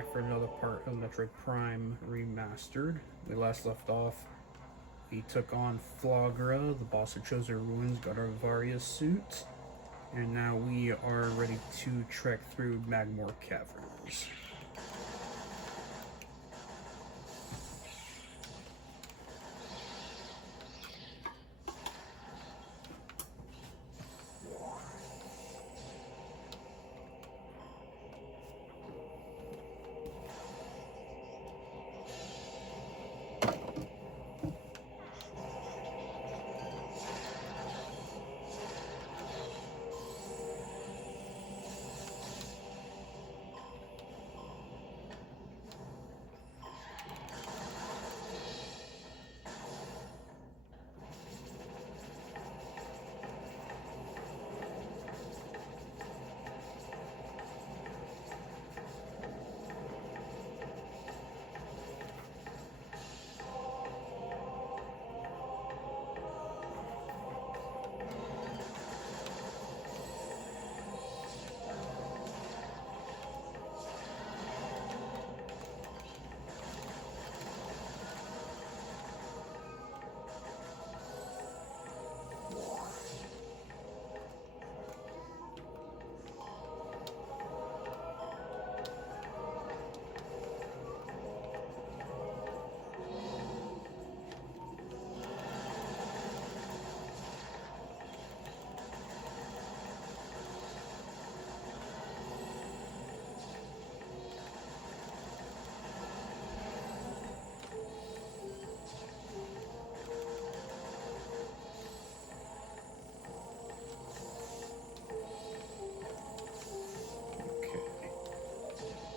back for another part of Metroid Prime Remastered. We last left off, we took on Flagra, the boss of Chosen Ruins, got our Varia suit, and now we are ready to trek through Magmoor caverns.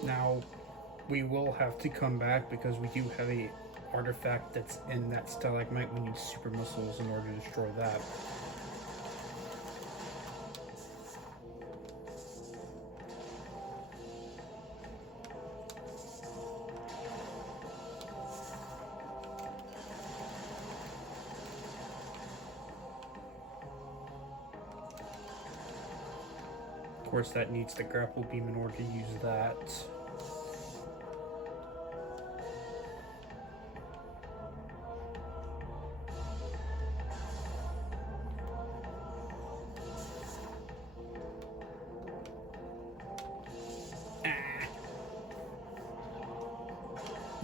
Now, we will have to come back because we do have a artifact that's in that stalagmite. We need super missiles in order to destroy that. Of course, that needs the grapple beam in order to use that.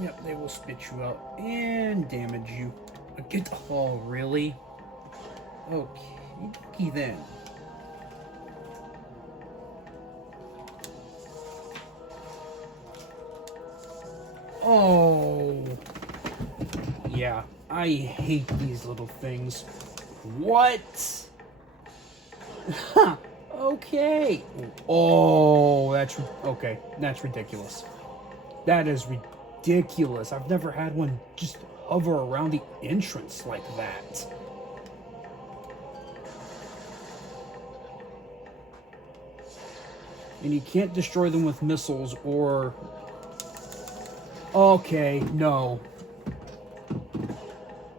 Yep, they will spit you out and damage you. Get oh, really? Okay then. Oh, yeah, I hate these little things. What? Huh, okay. Oh, that's okay. That's ridiculous. That is ridiculous. I've never had one just hover around the entrance like that. And you can't destroy them with missiles or... Okay, no.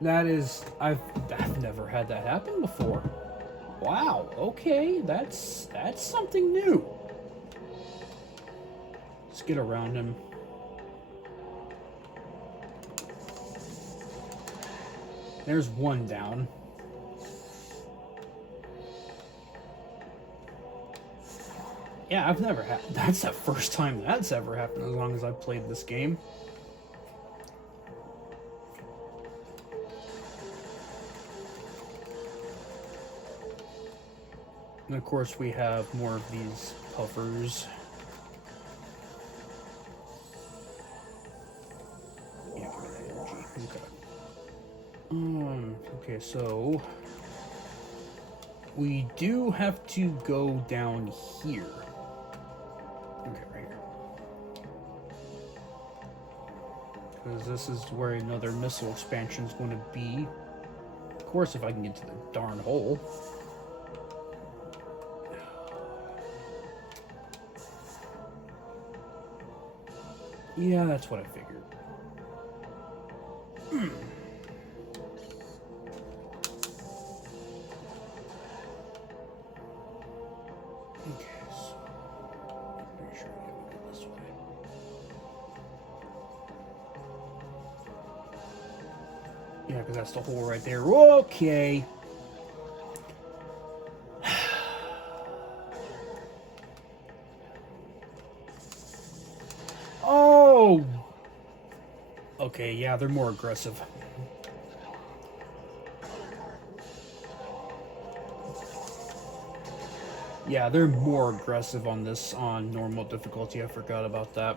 That is... I've never had that happen before. Wow, okay, that's something new. Let's get around him. There's one down. Yeah, I've never had... That's the first time that's ever happened as long as I've played this game. And of course we have more of these puffers. Yeah, give me that energy. Okay, so we do have to go down here. Okay, right here. Because this is where another missile expansion is going to be. Of course, if I can get to the darn hole. Yeah, that's what I figured. Okay, so pretty sure I gotta go this way. Yeah, because that's the hole right there. Okay. Oh! Okay, yeah, they're more aggressive. Yeah, they're more aggressive on this on normal difficulty. I forgot about that.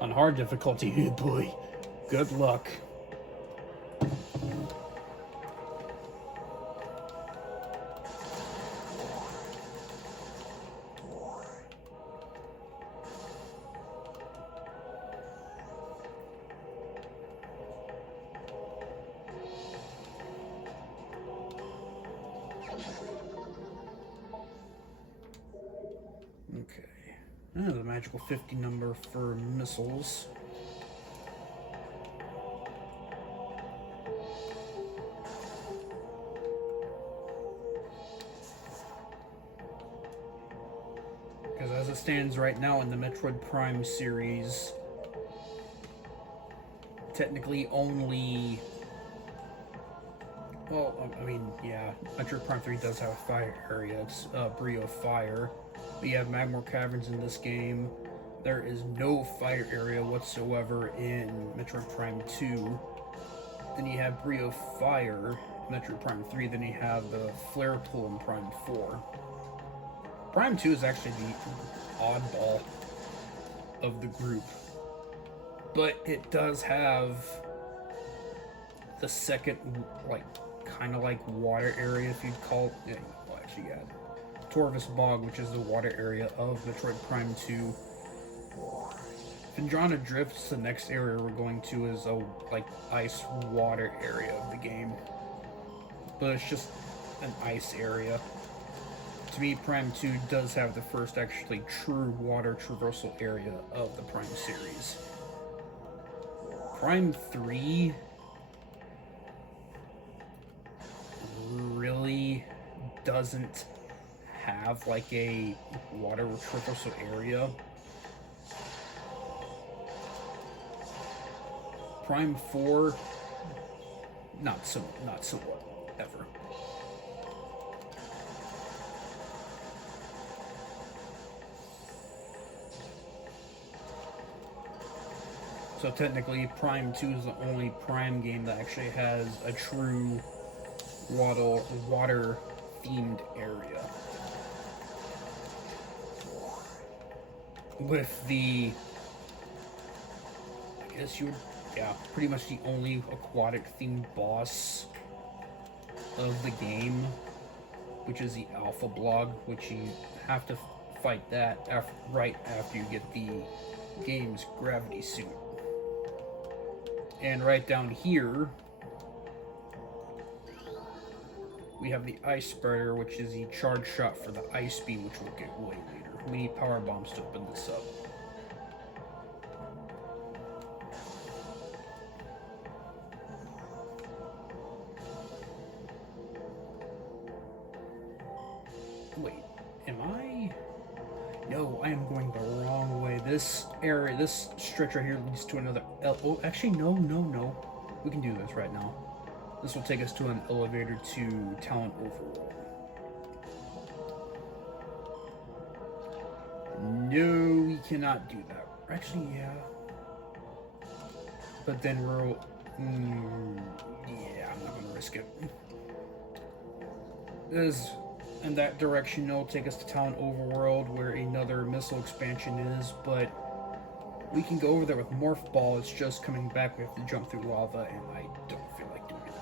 On hard difficulty, oh boy, good luck. Okay. The magical 50 number for missiles. Because as it stands right now in the Metroid Prime series, technically only... Well, I mean, yeah, Metroid Prime 3 does have a fire area. It's Brio Fire. But you have Magmoor Caverns in this game. There is no fire area whatsoever in Metroid Prime 2. Then you have Brio Fire in Metroid Prime 3. Then you have the Flare Pool in Prime 4. Prime 2 is actually the oddball of the group. But it does have the second, like, kind of like water area, if you'd call it. Yeah, well, actually, yeah. Torvus Bog, which is the water area of Metroid Prime 2. Phendrana Drift's the next area we're going to, is a like ice water area of the game. But it's just an ice area. To me, Prime 2 does have the first actually true water traversal area of the Prime series. Prime 3 really doesn't have like a water traversal area. Prime 4, not so ever. So technically, Prime 2 is the only Prime game that actually has a true water-themed area. With the, I guess you would, yeah, pretty much the only aquatic-themed boss of the game, which is the Alpha Blog, which you have to fight that right after you get the game's gravity suit. And right down here, we have the Ice Spreader, which is the charge shot for the Ice Beam, which we'll get way later. We need power bombs to open this up. Wait, am I? No, I am going the wrong way. This area, this stretch right here leads to another... Oh, actually, no. We can do this right now. This will take us to an elevator to Talent Overworld. No, we cannot do that. Actually, yeah. But then we're... yeah, I'm not going to risk it. This... In that direction, it'll take us to Talent Overworld, where another missile expansion is, but we can go over there with Morph Ball. It's just coming back. We have to jump through lava, and I don't feel like doing that.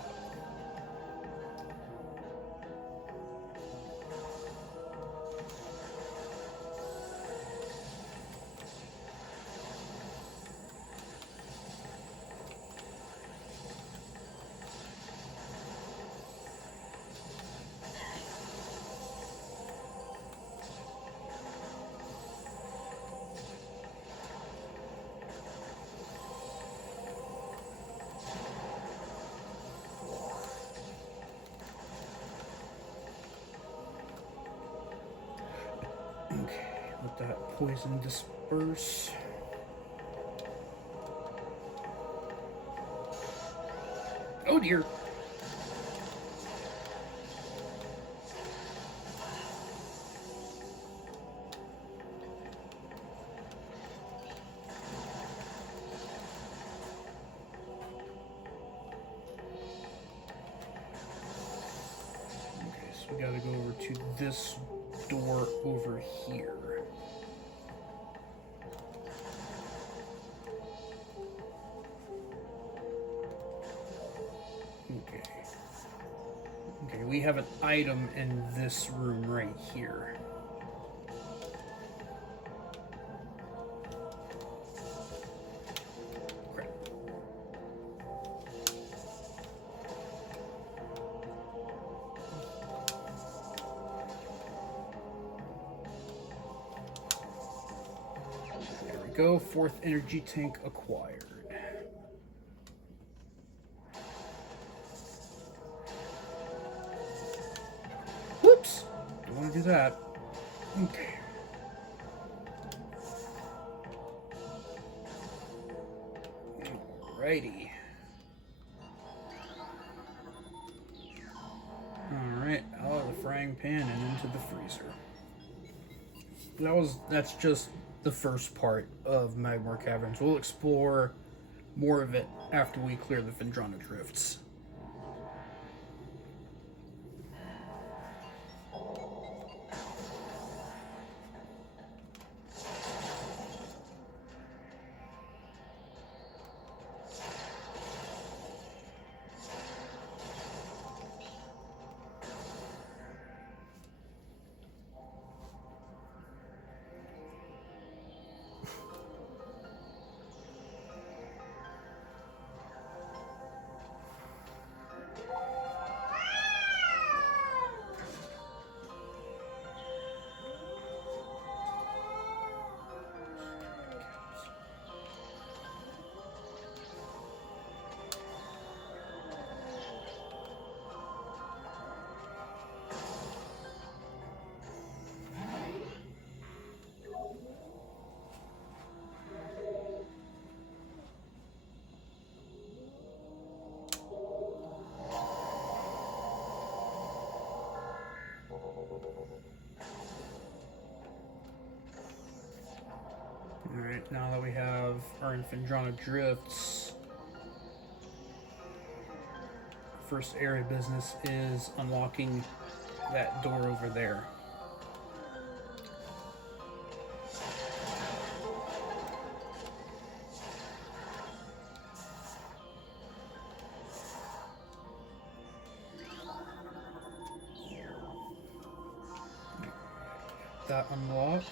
Okay, let that poison disperse. Oh dear. Okay, so we gotta go over to this door over here. Okay. Okay, we have an item in this room right here. Crap. There we go, 4th energy tank acquired. Whoops! Don't want to do that. Okay. Alrighty. Alright, out of the frying pan and into the freezer. That's just the first part of Magmoor Caverns. We'll explore more of it after we clear the phendrana drifts. Alright, now that we have our phendrana drifts, first area of business is unlocking that door over there. That unlocked.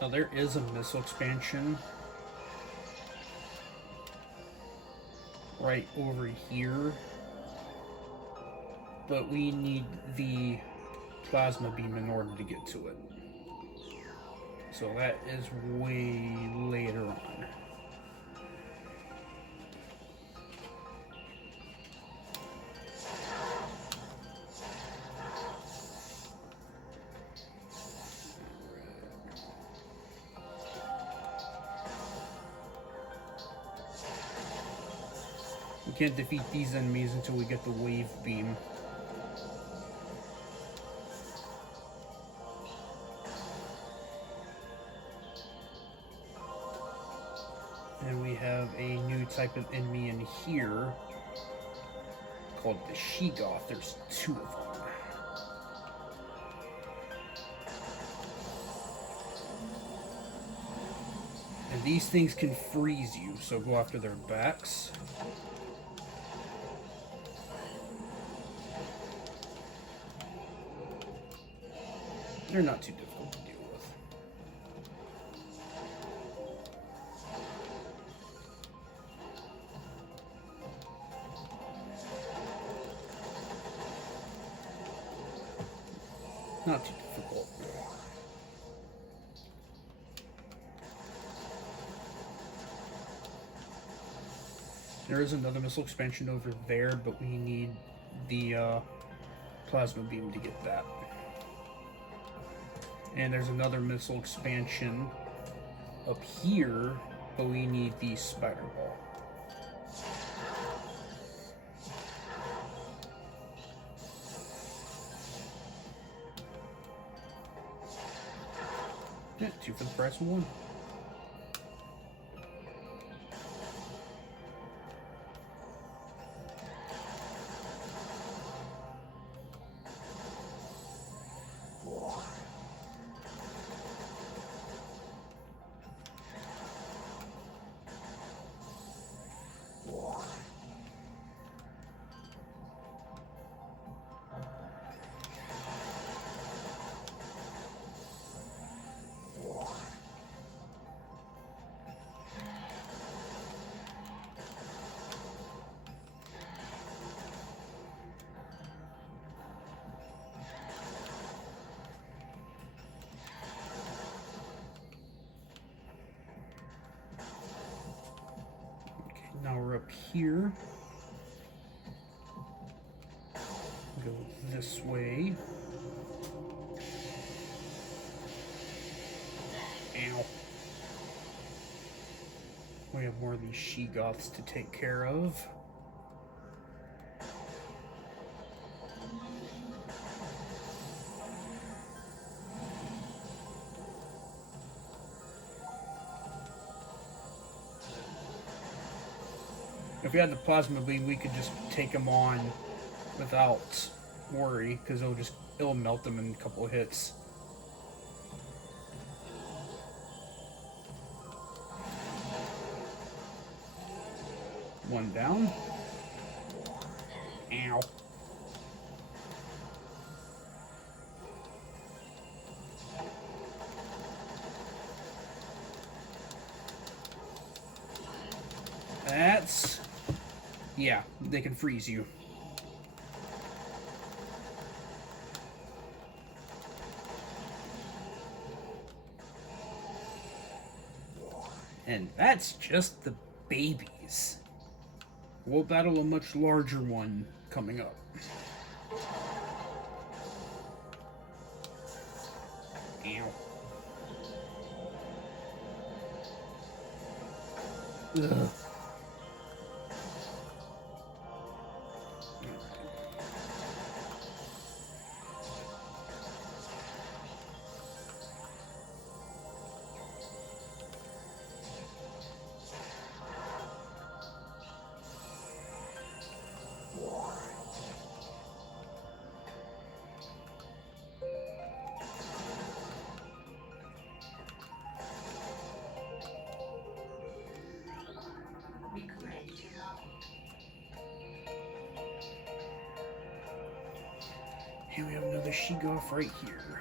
Now there is a missile expansion right over here, but we need the plasma beam in order to get to it. So that is way later on. We can't defeat these enemies until we get the wave beam. And we have a new type of enemy in here called the She-Goth. There's 2 of them. And these things can freeze you, so go after their backs. They're not too difficult to deal with. Not too difficult. There is another missile expansion over there, but we need the plasma beam to get that. And there's another missile expansion up here, but we need the spider ball. Yeah, 2 for the price of 1. Now we're up here. Go this way. Ow. We have more of these she-goths to take care of. If we had the plasma beam, we could just take them on without worry, because it'll melt them in a couple of hits. One down. Ow. That's... yeah, they can freeze you. And that's just the babies. We'll battle a much larger one coming up. Ow. Ugh. And we have another she-goth right here.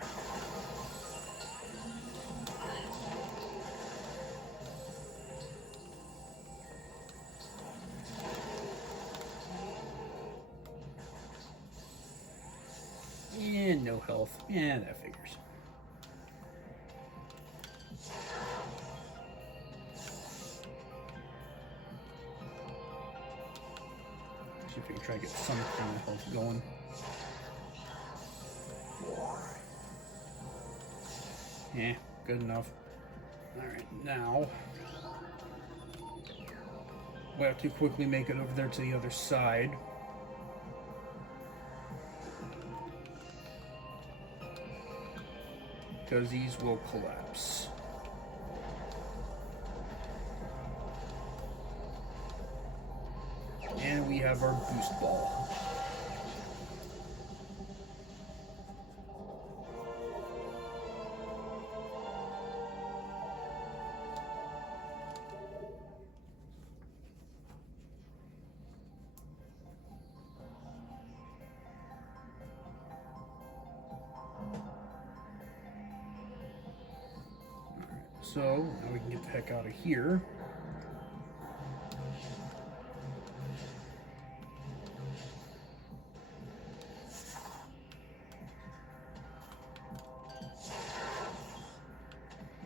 And no health. Yeah, that figures. See if we can try to get some kind of health going. Yeah, good enough. Alright, now we have to quickly make it over there to the other side. Because these will collapse. And we have our boost ball. So, now we can get the heck out of here.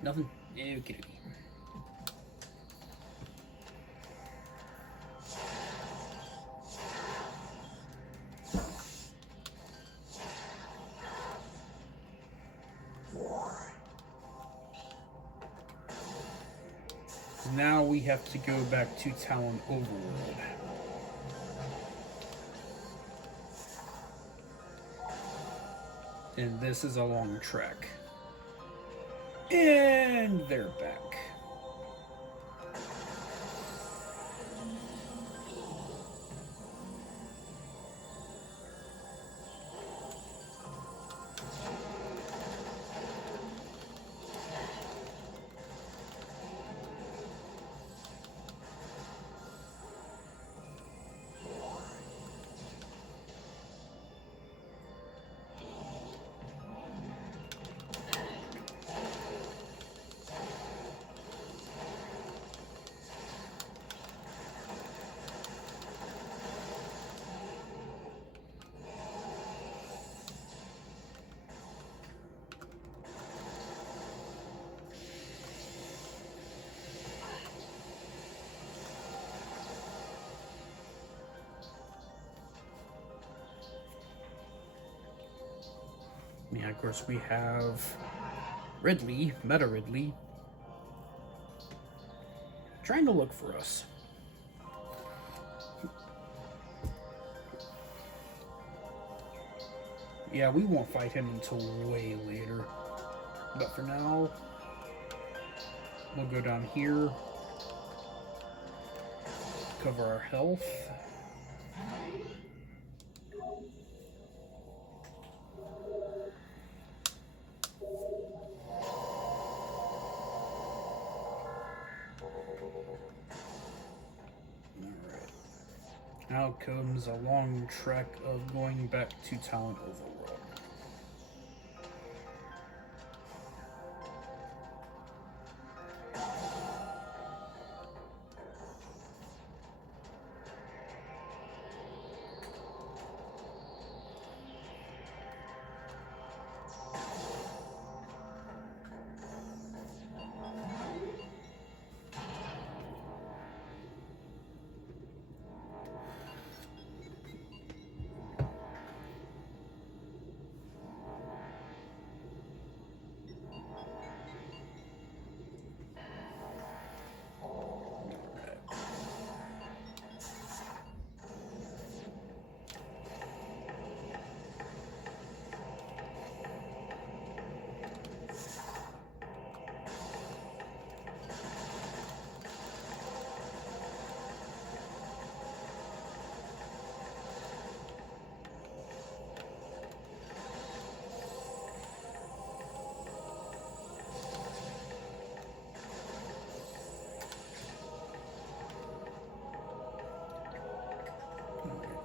Nothing? Okay. Now we have to go back to Talon Overworld. And this is a long trek. And they're back. Yeah, of course we have Ridley, Meta Ridley, trying to look for us. Yeah, we won't fight him until way later. But for now, we'll go down here, cover our health. Now comes a long trek of going back to Talon Overworld.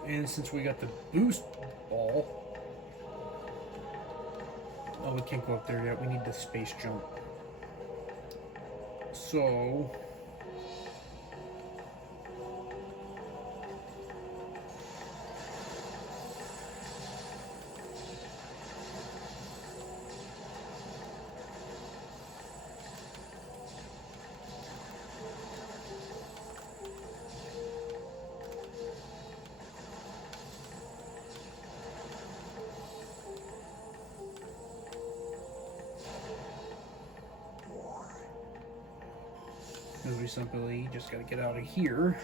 And since we got the boost ball, oh, we can't go up there yet. We need the space jump. So we simply just gotta get out of here.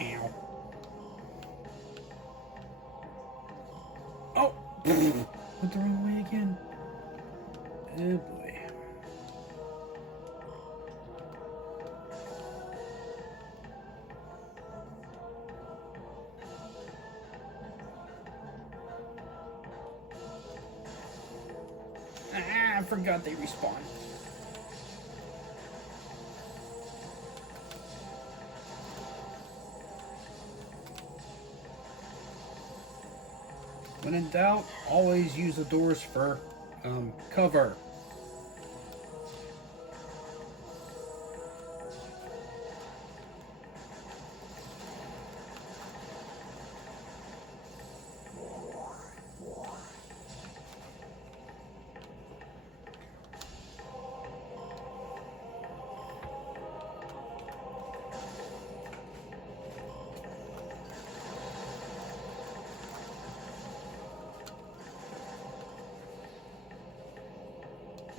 Ow. Oh! Went the wrong way again. Oh boy. I forgot they respawn. When in doubt, always use the doors for cover.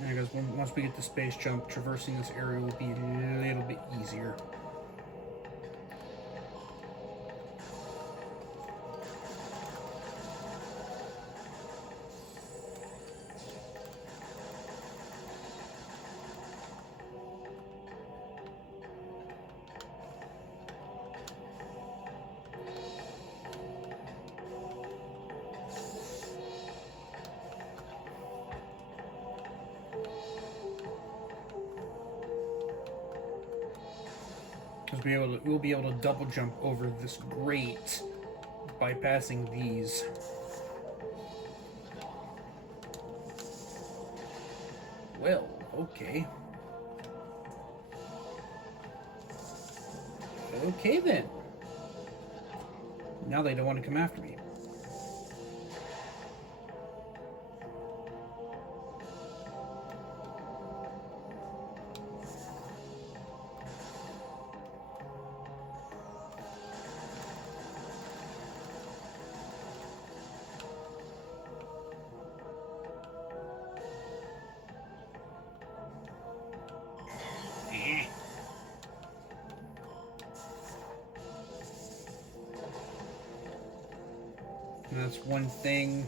And I guess once we get the space jump, traversing this area will be a little bit easier. Because we'll be able to double jump over this grate, bypassing these. Well, okay. Okay then. Now they don't want to come after me. And that's one thing.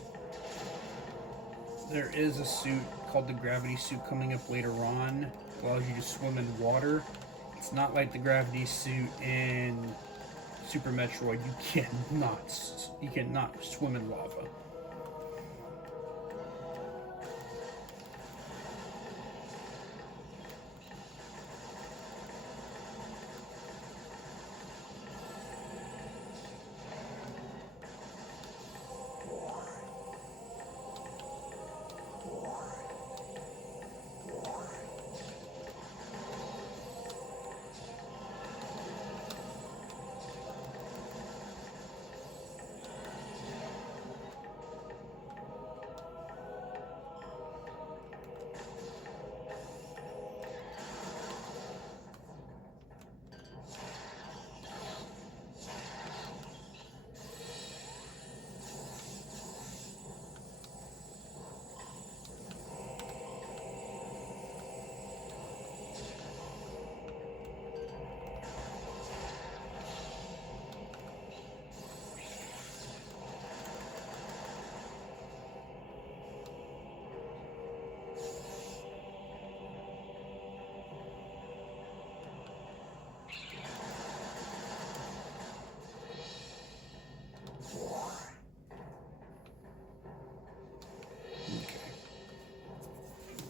There is a suit called the gravity suit coming up later on. It allows you to swim in water. It's not like the gravity suit in Super Metroid. You cannot swim in lava.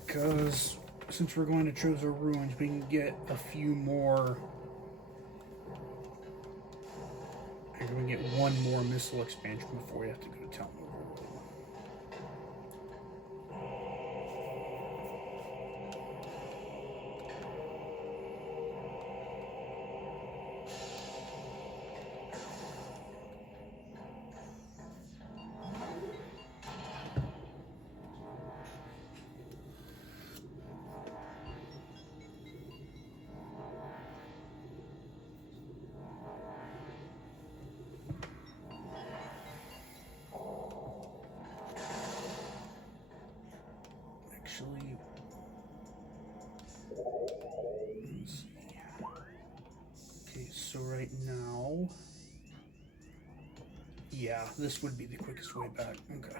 Because since we're going to Chozo Ruins, we can get a few more. And we can get one more missile expansion before we have to go to Town Overworld. Actually, let's see. Okay, so right now, yeah, this would be the quickest way back. Okay.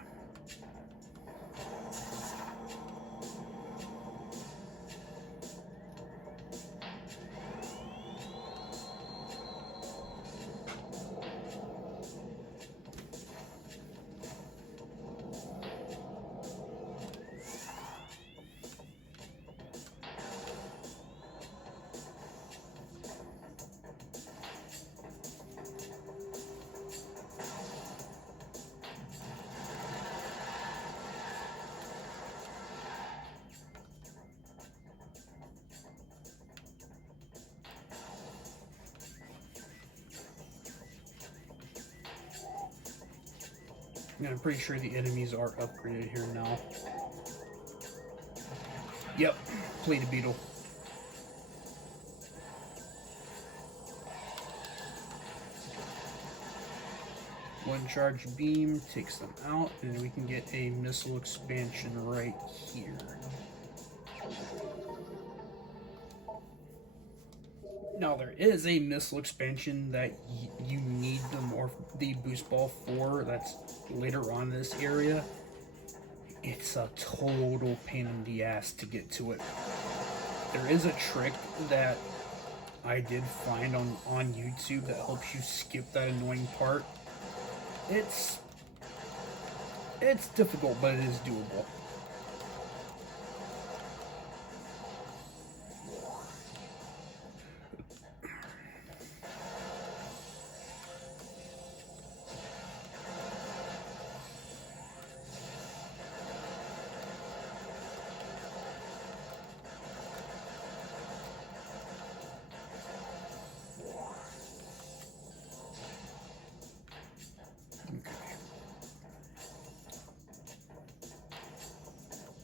And I'm pretty sure the enemies are upgraded here now. Yep, plated beetle. One charge beam takes them out, and then we can get a missile expansion right here. Now there is a missile expansion that you need the boost ball for. That's later on in this area. It's a total pain in the ass to get to it. There is a trick that I did find on YouTube that helps you skip that annoying part. It's difficult, but it is doable.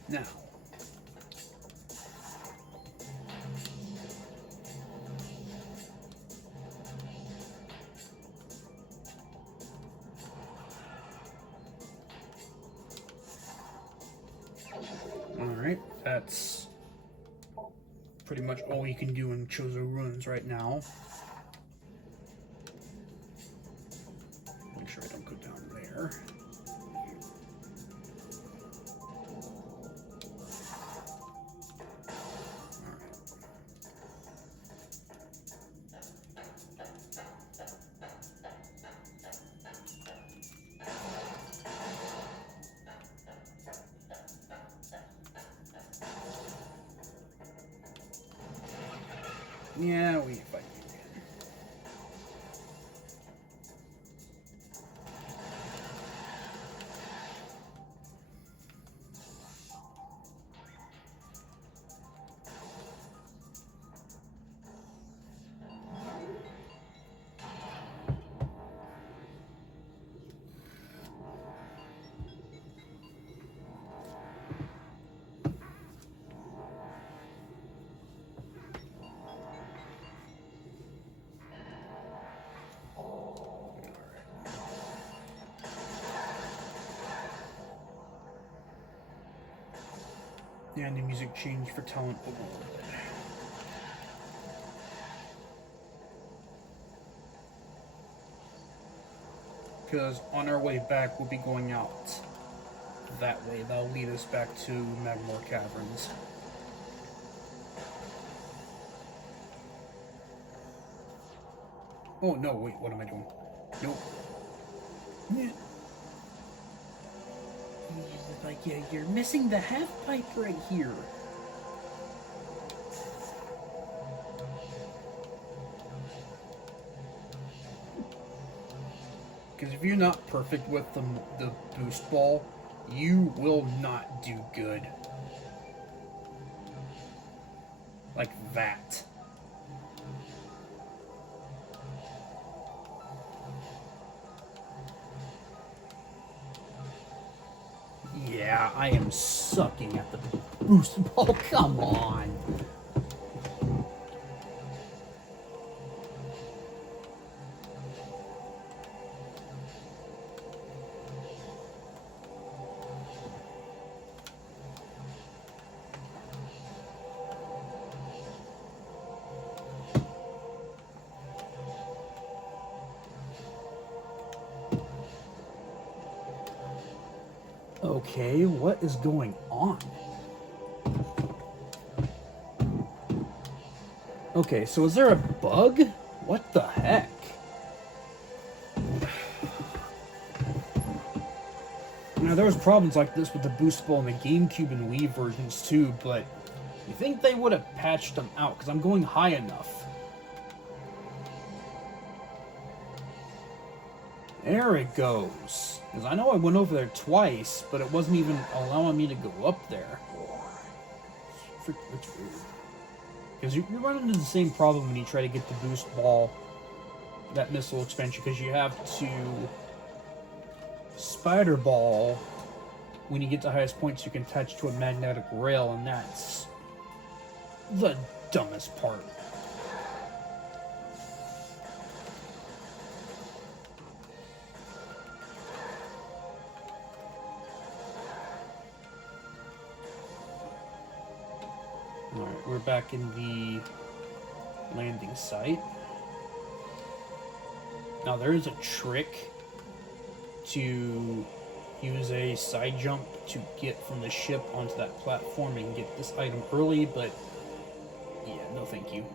Now, alright, that's pretty much all you can do in Chozo Ruins right now. Make sure I don't go down there. Yeah, we fight you again. Yeah, and the music changed for talent a little bit. Because on our way back, we'll be going out that way. That'll lead us back to Magmoor Caverns. Oh no, wait, what am I doing? Nope. Like, yeah, you're missing the half pipe right here. Because if you're not perfect with the boost ball, you will not do good. Like that. Yeah, I am sucking at the boost ball. Come on. Okay, what is going on? Okay, so is there a bug? What the heck? Now, there was problems like this with the boost ball in the GameCube and Wii versions too, but you think they would have patched them out, because I'm going high enough. There it goes. Because I know I went over there twice, but it wasn't even allowing me to go up there. It's weird. Because you run into the same problem when you try to get the boost ball, that missile expansion, because you have to spider ball when you get to the highest points you can attach to a magnetic rail, and that's the dumbest part. Alright, we're back in the landing site. Now there is a trick to use a side jump to get from the ship onto that platform and get this item early, but yeah, no thank you.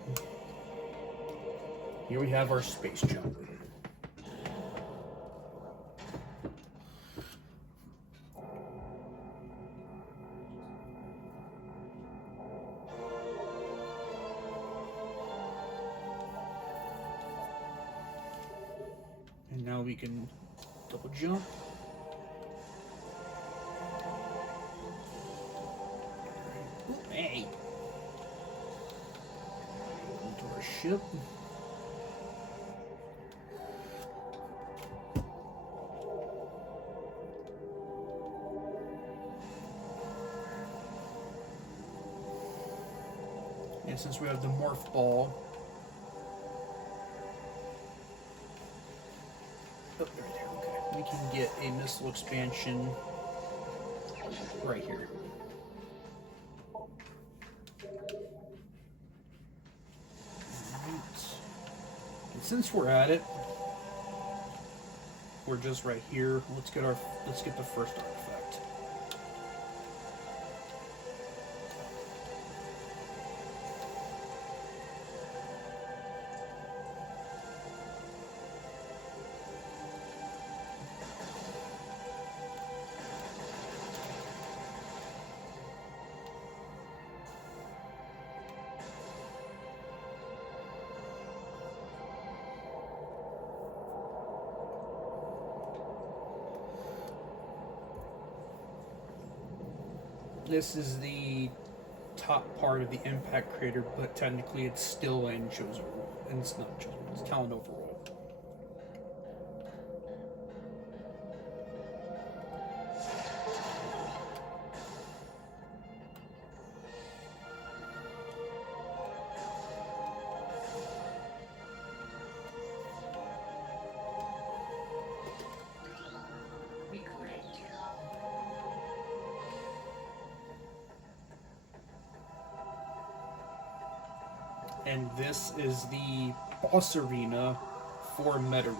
Here we have our space jump. And now we can double jump. Hey! Into our ship. And since we have the morph ball, right there, okay, we can get a missile expansion right here. And since we're at it, we're just right here. Let's get the first artifact. This is the top part of the impact crater, but technically it's still in Chosen. And it's not Chosen, it's Talon overall. And this is the boss arena for Metroid.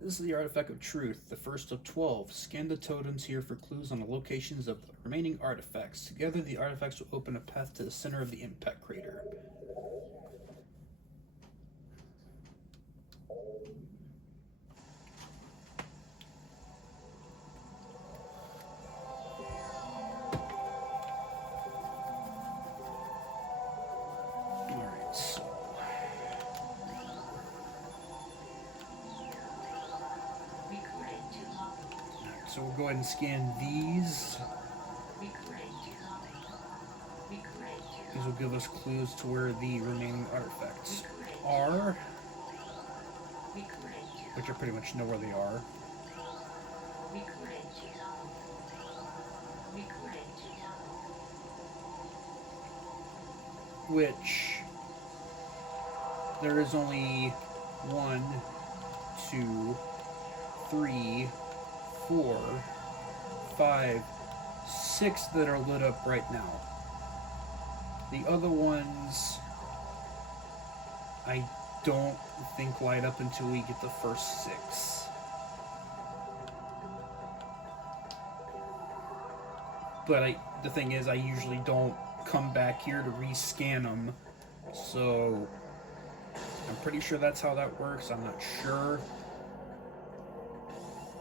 This is the Artifact of Truth, the first of 12. Scan the totems here for clues on the locations of the remaining artifacts. Together, the artifacts will open a path to the center of the impact crater. So we'll go ahead and scan these. These will give us clues to where the remaining artifacts are, which I pretty much know where they are. Which there is only 1, 2, 3, 4, 5, 6 that are lit up right now. The other ones I don't think light up until we get the first 6. But the thing is, I usually don't come back here to rescan them, so I'm pretty sure that's how that works. I'm not sure.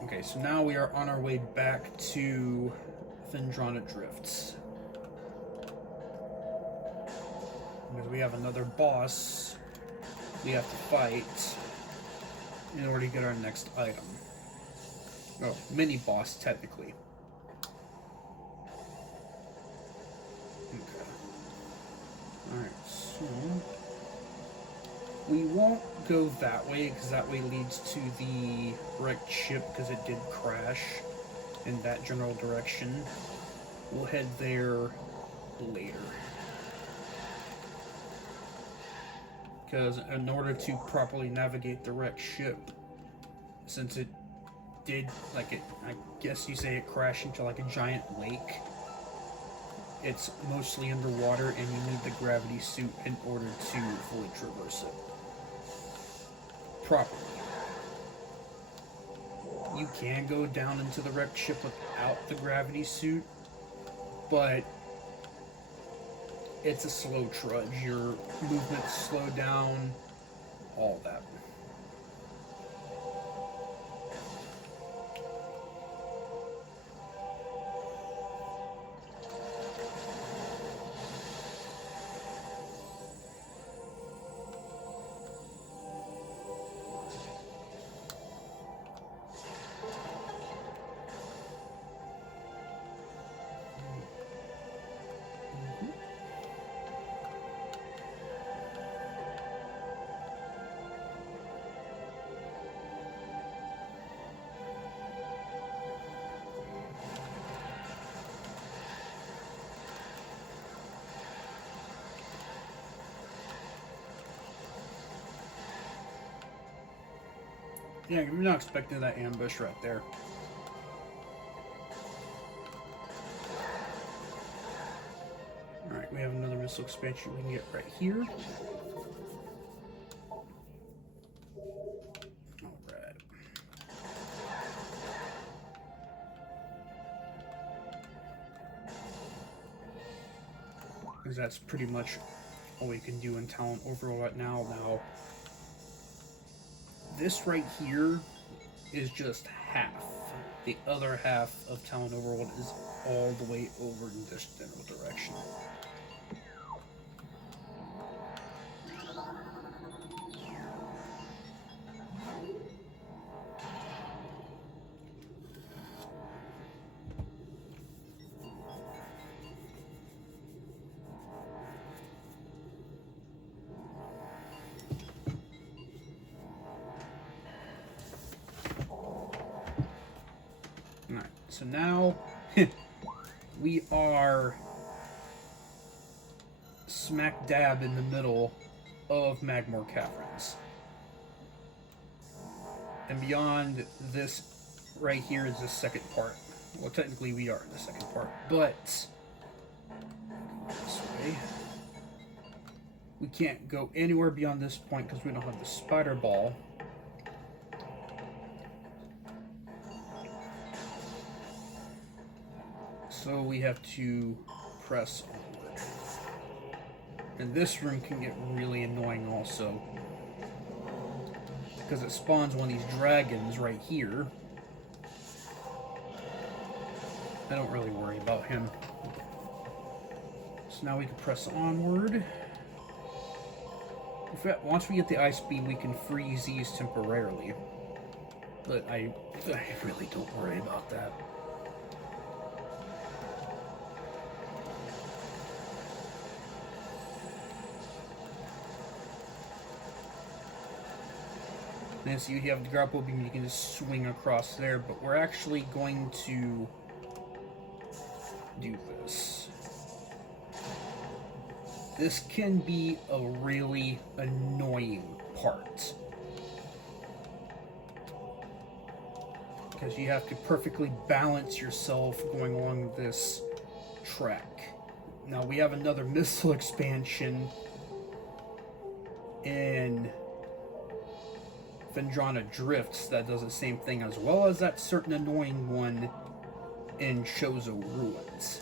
Okay, so now we are on our way back to Phendrana Drifts. Because we have another boss we have to fight in order to get our next item. Oh, mini boss, technically. Okay. Alright, so we won't go that way, because that way leads to the wrecked ship, because it did crash in that general direction. We'll head there later. because in order to properly navigate the wrecked ship, since it did, like it, I guess you say it crashed into like a giant lake, it's mostly underwater and you need the gravity suit in order to fully traverse it properly. You can go down into the wrecked ship without the gravity suit, but it's a slow trudge. Your movements slow down, all that. Yeah, you're not expecting that ambush right there. Alright, we have another missile expansion we can get right here. Alright. Because that's pretty much all we can do in Talon Overworld right now. Now, this right here is just half. The other half of Talon Overworld is all the way over in this general direction. So now we are smack dab in the middle of Magmoor Caverns. And beyond this right here is the second part. Well, technically we are in the second part, but this way. We can't go anywhere beyond this point because we don't have the spider ball. So we have to press onward. And this room can get really annoying also, because it spawns one of these dragons right here. I don't really worry about him. So now we can press onward. In fact, once we get the ice beam, we can freeze these temporarily. But I really don't worry about that. And so you have the grapple beam, you can just swing across there, but we're actually going to do this. This can be a really annoying part, because you have to perfectly balance yourself going along this track. Now we have another missile expansion in Phendrana Drifts that does the same thing, as well as that certain annoying one in Chozo Ruins.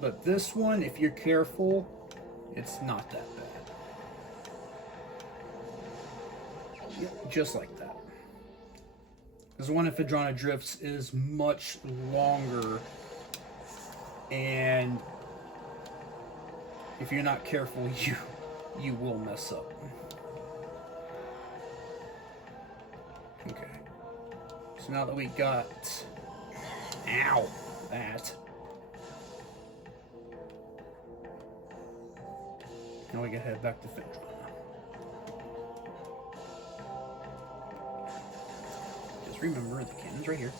But this one, if you're careful, it's not that bad. Yep, just like that. Because the one in Phendrana Drifts is much longer, and if you're not careful, you will mess up. Okay. So now that we got... Ow! That. Now we can head back to Phendrana. Just remember, the cannon's right here.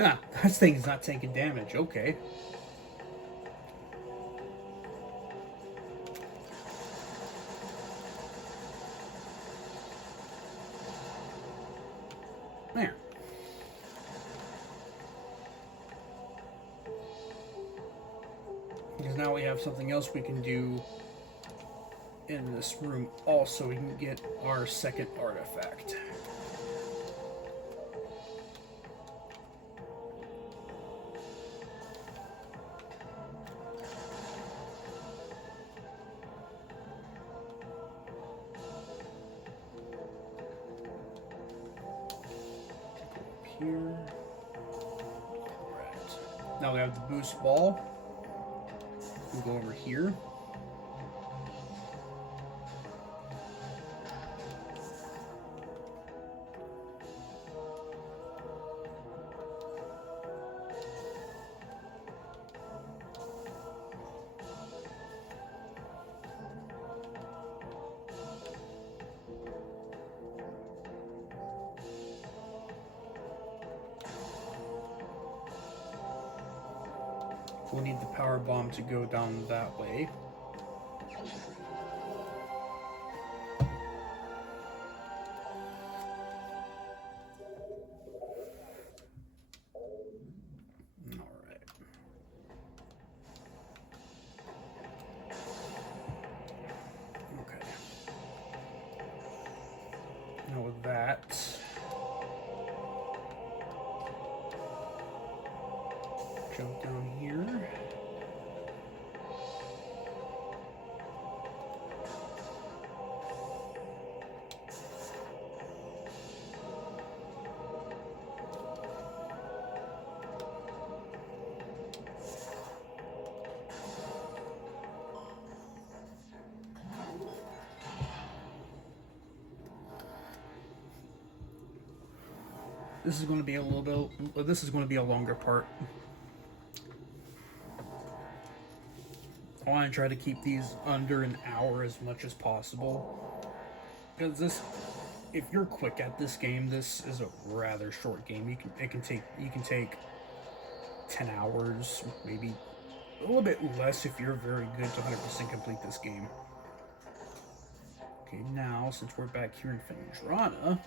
Ah, that thing's not taking damage. Okay. There. Because now we have something else we can do in this room also. We can get our second artifact. Here. Right. Now we have the boost ball. We'll go over here. We'll need the power bomb to go down that way. Alright. Okay. Now with that, jump down here. This is going to be a little bit. This is going to be a longer part. I want to try to keep these under an hour as much as possible, because this, if you're quick at this game, this is a rather short game. You can take 10 hours, maybe a little bit less if you're very good to 100% complete this game. Okay, now since we're back here in Phendrana.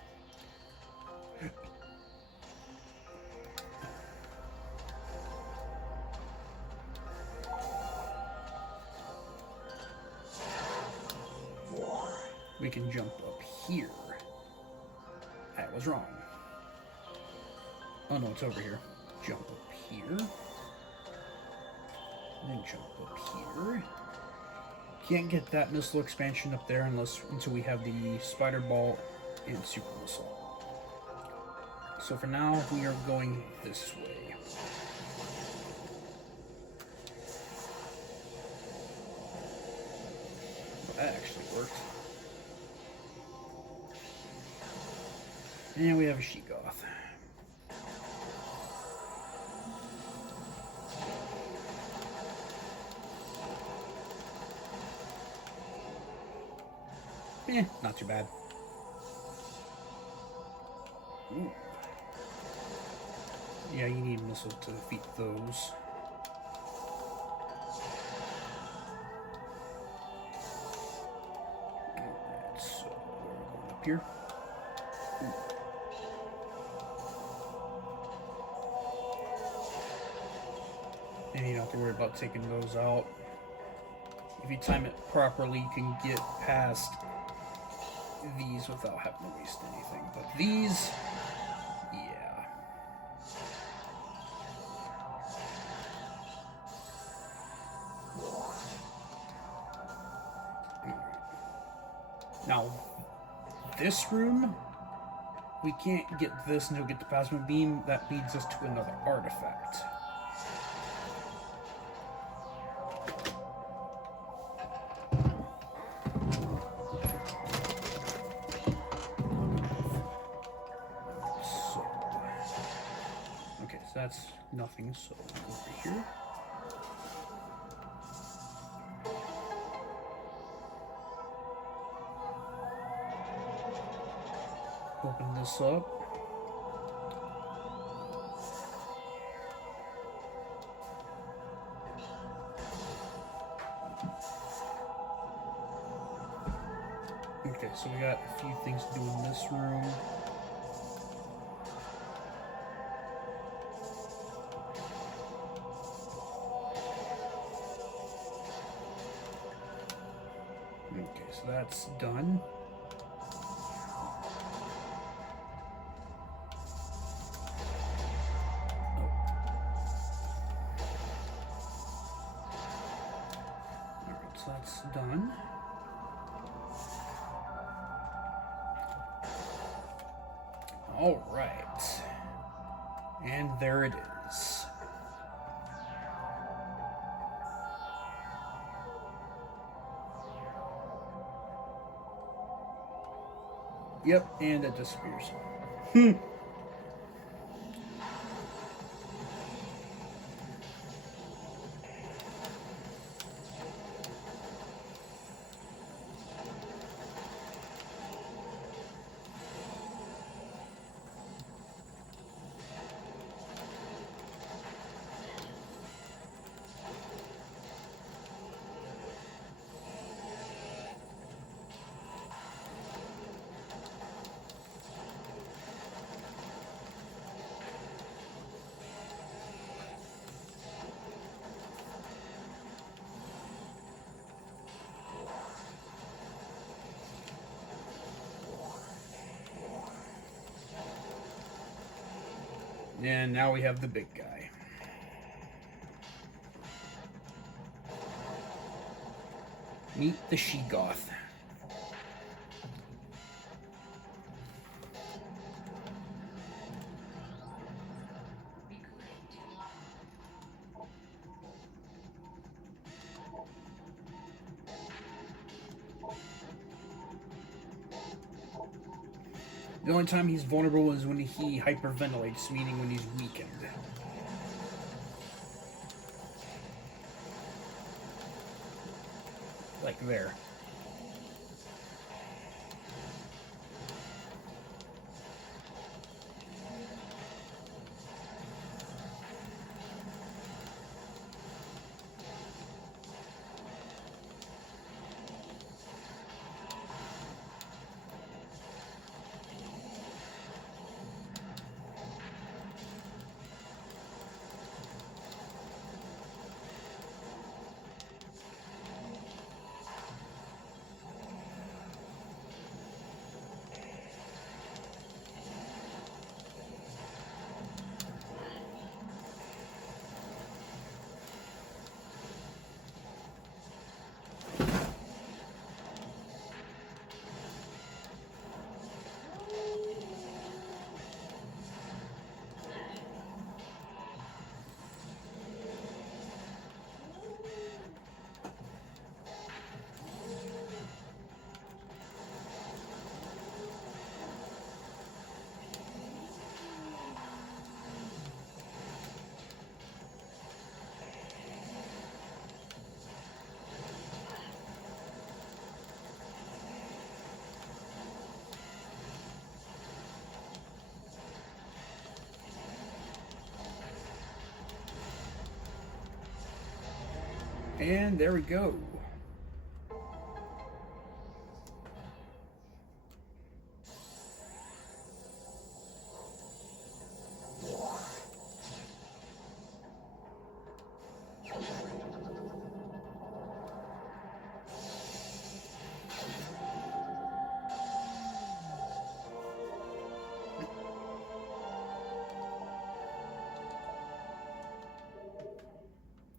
We can jump up here. I was wrong. Oh no, it's over here. Jump up here. Then jump up here. Can't get that missile expansion up there until we have the spider ball and super missile. So for now, we are going this way. Well, that actually worked. And we have a Sheegoth. Not too bad. Ooh. Yeah, you need missiles to defeat those. Alright, so we're going up here. And you don't have to worry about taking those out. If you time it properly, you can get past these without having to waste anything. But these, yeah. Now, this room, we can't get this until we get the plasma beam. That leads us to another artifact. That's nothing, so go over here. Open this up. Okay, so we got a few things to do in this room. Okay, so that's done. Alright, so that's done. Alright. And there it is. Yep, and it disappears. And now we have the big guy. Meet the she-goth. The only time he's vulnerable is when he hyperventilates, meaning when he's weakened. Like there. And there we go.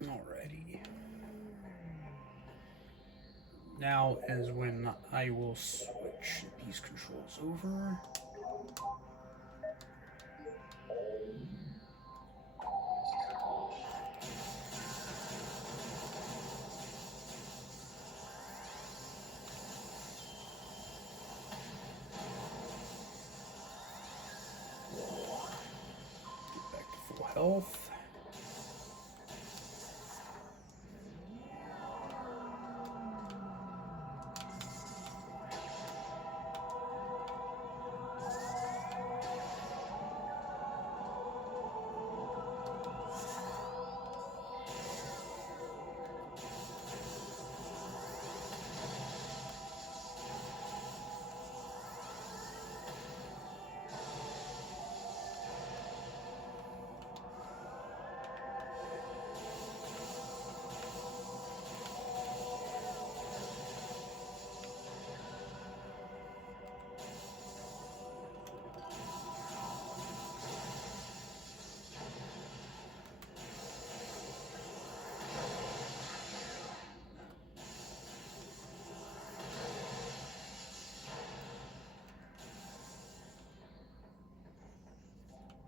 Alrighty. Now is when I will switch these controls over. Get back to full health.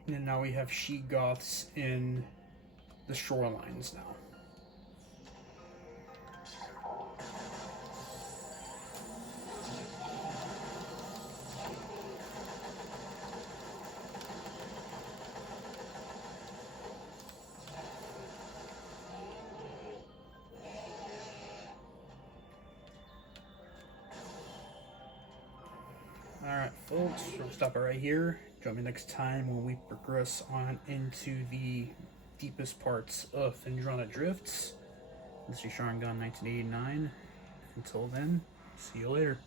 And now we have she-goths in the shorelines now. Alright folks, we'll stop it right here. Join me next time when we progress on into the deepest parts of Phendrana Drifts. This is Sean Gunn 1989. Until then, see you later.